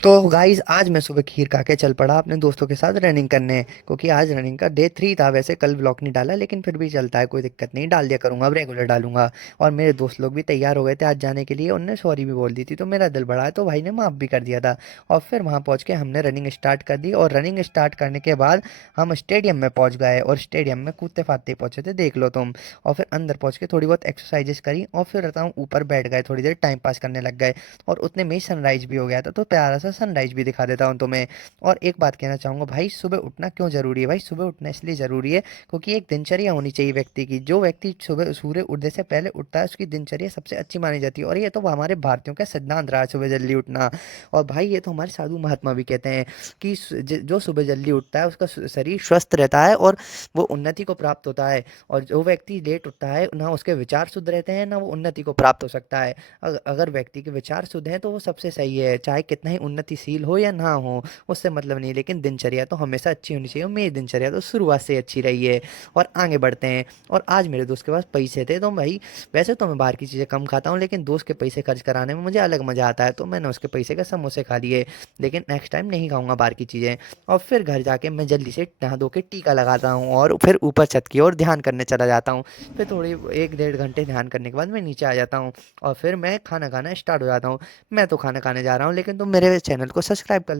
तो गाइस आज मैं सुबह खीर खा के चल पड़ा अपने दोस्तों के साथ रनिंग करने, क्योंकि आज रनिंग का डे 3 था। वैसे कल ब्लॉग नहीं डाला, लेकिन फिर भी चलता है, कोई दिक्कत नहीं, डाल दिया करूंगा, अब रेगुलर डालूंगा। और मेरे दोस्त लोग भी तैयार हो गए थे आज जाने के लिए, उनने सॉरी भी बोल दी थी, तो मेरा दिल बड़ा है, तो भाई ने माफ़ भी कर दिया था। और फिर वहाँ पहुँच के हमने रनिंग स्टार्ट कर दी, और रनिंग स्टार्ट करने के बाद हम स्टेडियम में पहुँच गए, और स्टेडियम में कूदते फादते पहुँचे थे, देख लो तुम। और फिर अंदर पहुँच के थोड़ी बहुत एक्सरसाइजेस करी, और फिर रहता हूँ ऊपर बैठ गए, थोड़ी देर टाइम पास करने लग गए। और उतने में ही सनराइज भी हो गया था, तो प्यारा सा सनराइज भी दिखा देता हूँ तुम्हें। और एक बात कहना चाहूँगा भाई, सुबह उठना क्यों ज़रूरी है? भाई सुबह उठना इसलिए ज़रूरी है क्योंकि एक दिनचर्या होनी चाहिए व्यक्ति की। जो व्यक्ति सुबह सूर्य उदय से पहले उठता है, उसकी दिनचर्या सबसे अच्छी मानी जाती है, और ये तो हमारे भारतीयों का सिद्धांत रहा है, सुबह जल्दी उठना। और भाई ये तो हमारे साधु महात्मा भी कहते हैं कि जो सुबह जल्दी उठता है उसका शरीर स्वस्थ रहता है, और वो उन्नति को प्राप्त होता है। और जो व्यक्ति लेट उठता है, ना उसके विचार शुद्ध रहते हैं, ना वो उन्नति को प्राप्त हो सकता है। अगर व्यक्ति के विचार शुद्ध हैं तो वो सबसे सही है, चाहे कितना ही उन्नतिशील हो या ना हो, उससे मतलब नहीं। लेकिन दिनचर्या तो हमेशा अच्छी होनी चाहिए, और मेरी दिनचर्या तो शुरुआत से अच्छी रही है। और आगे बढ़ते हैं। और आज मेरे दोस्त के पास पैसे थे, तो भाई वैसे तो मैं बाहर की चीज़ें कम खाता हूँ, लेकिन दोस्त के पैसे खर्च कराने में मुझे अलग मज़ा आता है, तो मैंने उसके पैसे के समोसे खा लिए। लेकिन नेक्स्ट टाइम नहीं खाऊंगा बाहर की चीज़ें। और फिर घर जाके मैं जल्दी से नहा धो के टीका लगाता हूँ, और फिर ऊपर छत की ओर ध्यान करने चला जाता हूँ। फिर थोड़ी 1 डेढ़ घंटे ध्यान करने के बाद मैं नीचे आ जाता हूँ, और फिर मैं खाना खाना स्टार्ट हो जाता हूँ। मैं तो खाना खाने जा रहा हूँ, लेकिन तुम मेरे चैनल को सब्सक्राइब कर